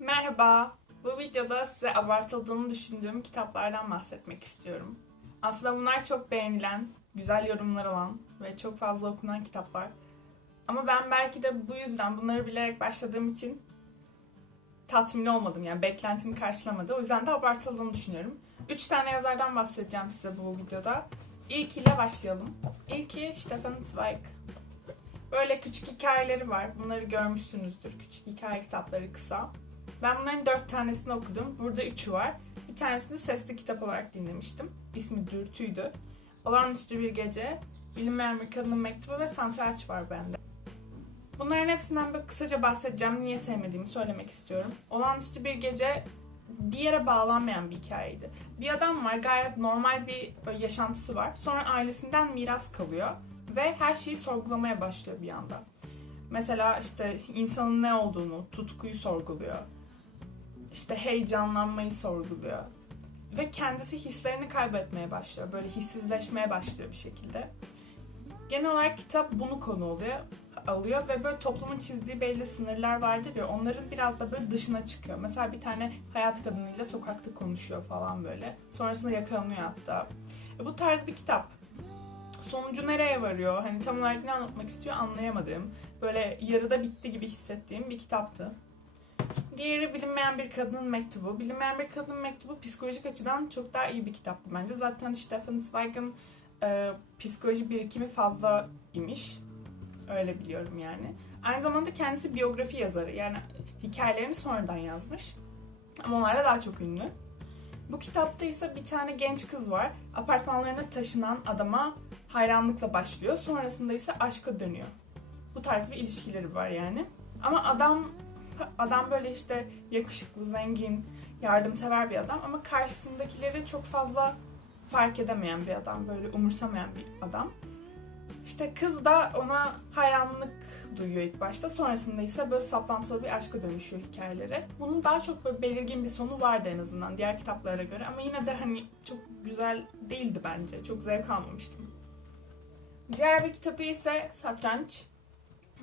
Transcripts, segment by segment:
Merhaba. Bu videoda size abartıldığını düşündüğüm kitaplardan bahsetmek istiyorum. Aslında bunlar çok beğenilen, güzel yorumlar alan ve çok fazla okunan kitaplar. Ama ben belki de bu yüzden bunları bilerek başladığım için tatmin olmadım. Yani beklentimi karşılamadı. O yüzden de abartıldığını düşünüyorum. Üç tane yazardan bahsedeceğim size bu videoda. İlkiyle başlayalım. İlki Stefan Zweig. Böyle küçük hikayeleri var. Bunları görmüşsünüzdür. Küçük hikaye kitapları kısa. Ben bunların dört tanesini okudum. Burada üçü var. Bir tanesini sesli kitap olarak dinlemiştim. İsmi Dürtü'ydü. Olağanüstü bir gece, Bilinmeyen bir kadının mektubu ve Santraç var bende. Bunların hepsinden böyle kısaca bahsedeceğim. Niye sevmediğimi söylemek istiyorum. Olağanüstü bir gece bir yere bağlanmayan bir hikayeydi. Bir adam var gayet normal bir yaşantısı var. Sonra ailesinden miras kalıyor ve her şeyi sorgulamaya başlıyor bir anda. Mesela işte insanın ne olduğunu, tutkuyu sorguluyor. İşte heyecanlanmayı sorguluyor. Ve kendisi hislerini kaybetmeye başlıyor. Böyle hissizleşmeye başlıyor bir şekilde. Genel olarak kitap bunu konu oluyor, alıyor ve böyle toplumun çizdiği belli sınırlar vardır ya onların biraz da böyle dışına çıkıyor. Mesela bir tane hayat kadınıyla sokakta konuşuyor falan böyle. Sonrasında yakalanıyor hatta. E, bu tarz bir kitap. Sonucu nereye varıyor? Hani tam olarak ne anlatmak istiyor anlayamadım. Böyle yarıda bitti gibi hissettiğim bir kitaptı. Diğeri Bilinmeyen Bir Kadının Mektubu. Bilinmeyen Bir Kadının Mektubu psikolojik açıdan çok daha iyi bir kitaptı bence. Zaten Stefan Zweig'ın e, psikoloji birikimi fazla imiş. Öyle biliyorum yani. Aynı zamanda kendisi biyografi yazarı. Yani hikayelerini sonradan yazmış. Ama onlar da daha çok ünlü. Bu kitapta ise bir tane genç kız var. Apartmanlarına taşınan adama hayranlıkla başlıyor. Sonrasında ise aşka dönüyor. Bu tarz bir ilişkileri var yani. Ama adam adam böyle işte yakışıklı, zengin, yardımsever bir adam ama karşısındakileri çok fazla fark edemeyen bir adam, böyle umursamayan bir adam. İşte kız da ona hayranlık duyuyor ilk başta. Sonrasında ise böyle saplantılı bir aşka dönüşüyor hikayeleri. Bunun daha çok böyle belirgin bir sonu vardı en azından diğer kitaplara göre. Ama yine de hani çok güzel değildi bence. Çok zevk almamıştım. Diğer bir kitabı ise Satranç.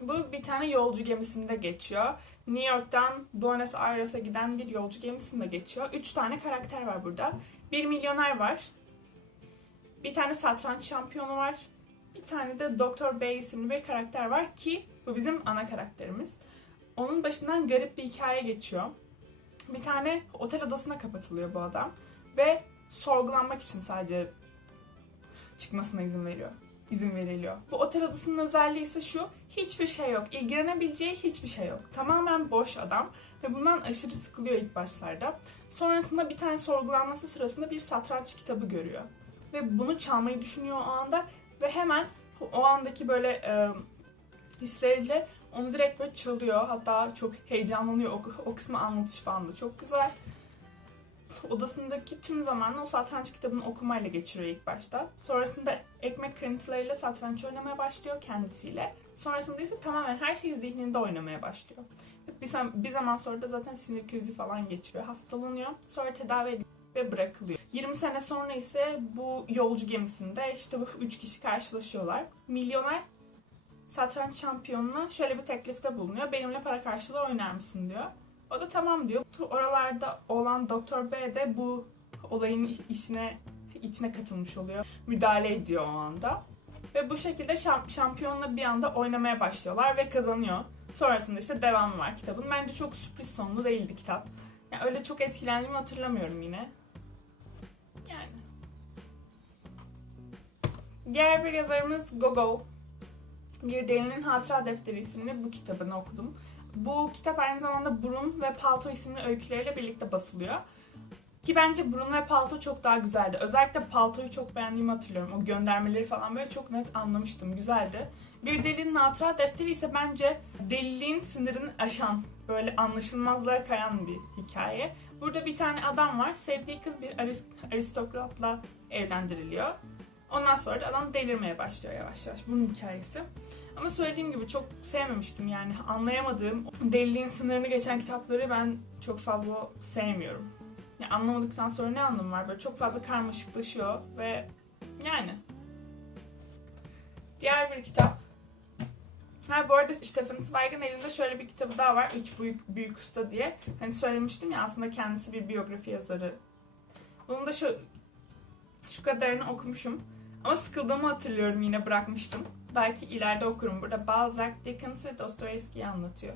Bu bir tane yolcu gemisinde geçiyor. New York'tan Buenos Aires'e giden bir yolcu gemisinde geçiyor. Üç tane karakter var burada. Bir milyoner var. Bir tane satranç şampiyonu var. Bir tane de Doktor Bey isimli bir karakter var ki bu bizim ana karakterimiz. Onun başından garip bir hikaye geçiyor. Bir tane otel odasına kapatılıyor bu adam ve sorgulanmak için sadece çıkmasına izin veriyor. İzin veriliyor. Bu otel odasının özelliği ise şu, hiçbir şey yok. İlgilenebileceği hiçbir şey yok. Tamamen boş adam ve bundan aşırı sıkılıyor ilk başlarda. Sonrasında bir tane sorgulanması sırasında bir satranç kitabı görüyor. Ve bunu çalmayı düşünüyor o anda ve hemen o andaki böyle e, hisleriyle onu direkt böyle çalıyor. Hatta çok heyecanlanıyor. O, o kısmı anlatış falan da çok güzel. Odasındaki tüm zamanını o satranç kitabını okumayla geçiriyor ilk başta. Sonrasında ekmek kırıntılarıyla satranç oynamaya başlıyor kendisiyle. Sonrasında ise tamamen her şeyi zihninde oynamaya başlıyor. Bir, bir zaman sonra da zaten sinir krizi falan geçiriyor. Hastalanıyor. Sonra tedavi ediliyor ve bırakılıyor. 20 sene sonra ise bu yolcu gemisinde işte bu üç kişi karşılaşıyorlar. Milyoner satranç şampiyonuna şöyle bir teklifte bulunuyor. Benimle para karşılığı oynar mısın diyor. O da tamam diyor. Oralarda olan Doktor B de bu olayın işine içine katılmış oluyor. Müdahale ediyor o anda. Ve bu şekilde şam- şampiyonla bir anda oynamaya başlıyorlar ve kazanıyor. Sonrasında işte devamı var kitabın. Bence çok sürpriz sonlu değildi kitap. Yani öyle çok etkilendiğimi hatırlamıyorum yine. Yani. Diğer bir yazarımız Gogol. Bir Delinin Hatıra Defteri isimli bu kitabını okudum. Bu kitap aynı zamanda Burun ve Palto isimli öyküleriyle birlikte basılıyor. Ki bence Burun ve Palto çok daha güzeldi. Özellikle Palto'yu çok beğendiğimi hatırlıyorum. O göndermeleri falan böyle çok net anlamıştım. Güzeldi. Bir Delinin Hatıra Defteri ise bence deliliğin sınırını aşan, böyle anlaşılmazlığa kayan bir hikaye. Burada bir tane adam var. Sevdiği kız bir arist- aristokratla evlendiriliyor. Ondan sonra da adam delirmeye başlıyor yavaş yavaş. Bunun hikayesi. Ama söylediğim gibi çok sevmemiştim yani anlayamadığım deliliğin sınırını geçen kitapları ben çok fazla sevmiyorum. Yani anlamadıktan sonra ne anlamı var? Böyle çok fazla karmaşıklaşıyor ve yani. Diğer bir kitap Ha bu arada Stefan Zweig'in elinde şöyle bir kitabı daha var. Üç Büyük, Büyük Usta diye. Hani söylemiştim ya aslında kendisi bir biyografi yazarı. Bunu da şu şu kadarını okumuşum. Ama sıkıldığımı hatırlıyorum yine bırakmıştım. Belki ileride okurum. Burada Balzac, Dickens ve Dostoyevski'yi anlatıyor.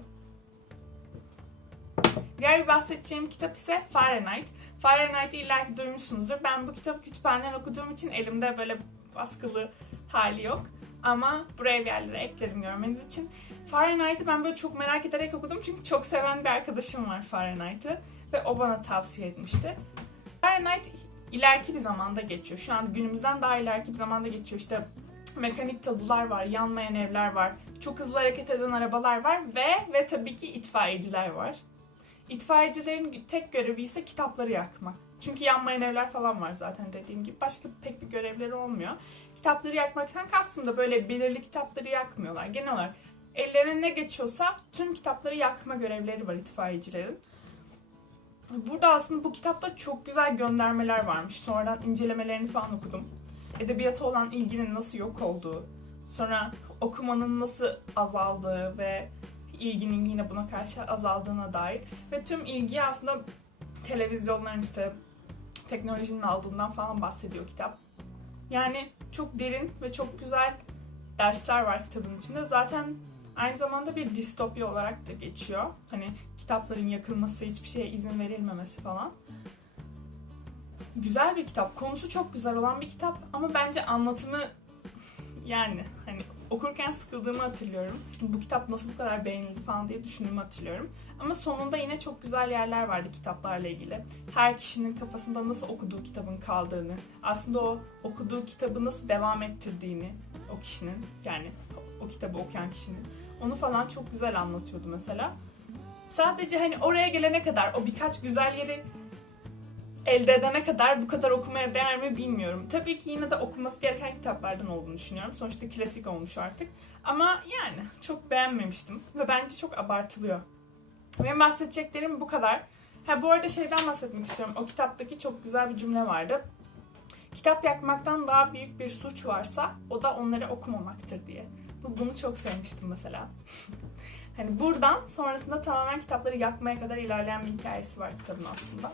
Diğer bir bahsedeceğim kitap ise Fahrenheit. Fahrenheit'i illa duymuşsunuzdur. Ben bu kitabı kütüphaneden okuduğum için elimde böyle baskılı hali yok. Ama buraya bir yerlere eklerim görmeniz için. Fahrenheit'i ben böyle çok merak ederek okudum çünkü çok seven bir arkadaşım var Fahrenheit'ı ve o bana tavsiye etmişti. Fahrenheit ileriki bir zamanda geçiyor. Şu an günümüzden daha ileriki bir zamanda geçiyor. İşte mekanik tazılar var, yanmayan evler var, çok hızlı hareket eden arabalar var ve ve tabii ki itfaiyeciler var. İtfaiyecilerin tek görevi ise kitapları yakmak. Çünkü yanmayan evler falan var zaten dediğim gibi. Başka pek bir görevleri olmuyor. Kitapları yakmaktan kastım da böyle belirli kitapları yakmıyorlar. Genel olarak ellerine ne geçiyorsa tüm kitapları yakma görevleri var itfaiyecilerin. Burada aslında bu kitapta çok güzel göndermeler varmış. Sonradan incelemelerini falan okudum. Edebiyata olan ilginin nasıl yok olduğu, sonra okumanın nasıl azaldığı ve ilginin yine buna karşı azaldığına dair ve tüm ilgiyi aslında televizyonların işte teknolojinin aldığından falan bahsediyor kitap. Yani çok derin ve çok güzel dersler var kitabın içinde. Zaten aynı zamanda bir distopya olarak da geçiyor. Hani kitapların yakılması, hiçbir şeye izin verilmemesi falan. Güzel bir kitap. Konusu çok güzel olan bir kitap ama bence anlatımı yani hani okurken sıkıldığımı hatırlıyorum. Bu kitap nasıl bu kadar beğenildi falan diye düşündüğümü hatırlıyorum. Ama sonunda yine çok güzel yerler vardı kitaplarla ilgili. Her kişinin kafasında nasıl okuduğu kitabın kaldığını, aslında o okuduğu kitabı nasıl devam ettirdiğini o kişinin yani o kitabı okuyan kişinin onu falan çok güzel anlatıyordu mesela. Sadece hani oraya gelene kadar o birkaç güzel yeri elde edene kadar bu kadar okumaya değer mi bilmiyorum. Tabii ki yine de okunması gereken kitaplardan olduğunu düşünüyorum. Sonuçta klasik olmuş artık. Ama yani çok beğenmemiştim ve bence çok abartılıyor. Benim bahsedeceklerim bu kadar. Ha bu arada şeyden bahsetmek istiyorum. O kitaptaki çok güzel bir cümle vardı. Kitap yakmaktan daha büyük bir suç varsa o da onları okumamaktır diye. Bu, bunu çok sevmiştim mesela. hani buradan sonrasında tamamen kitapları yakmaya kadar ilerleyen bir hikayesi var kitabın aslında.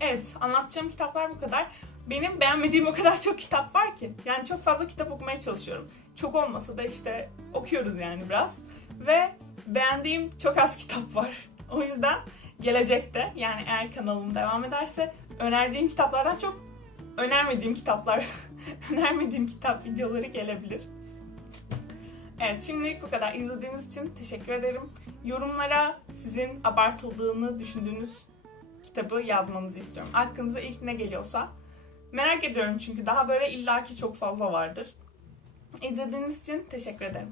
Evet, anlatacağım kitaplar bu kadar. Benim beğenmediğim o kadar çok kitap var ki. Yani çok fazla kitap okumaya çalışıyorum. Çok olmasa da işte okuyoruz yani biraz. Ve beğendiğim çok az kitap var. O yüzden gelecekte yani eğer kanalım devam ederse önerdiğim kitaplardan çok önermediğim kitaplar, önermediğim kitap videoları gelebilir. Evet şimdilik bu kadar. İzlediğiniz için teşekkür ederim. Yorumlara sizin abartıldığını düşündüğünüz kitabı yazmanızı istiyorum. Aklınıza ilk ne geliyorsa. Merak ediyorum çünkü daha böyle illaki çok fazla vardır. İzlediğiniz için teşekkür ederim.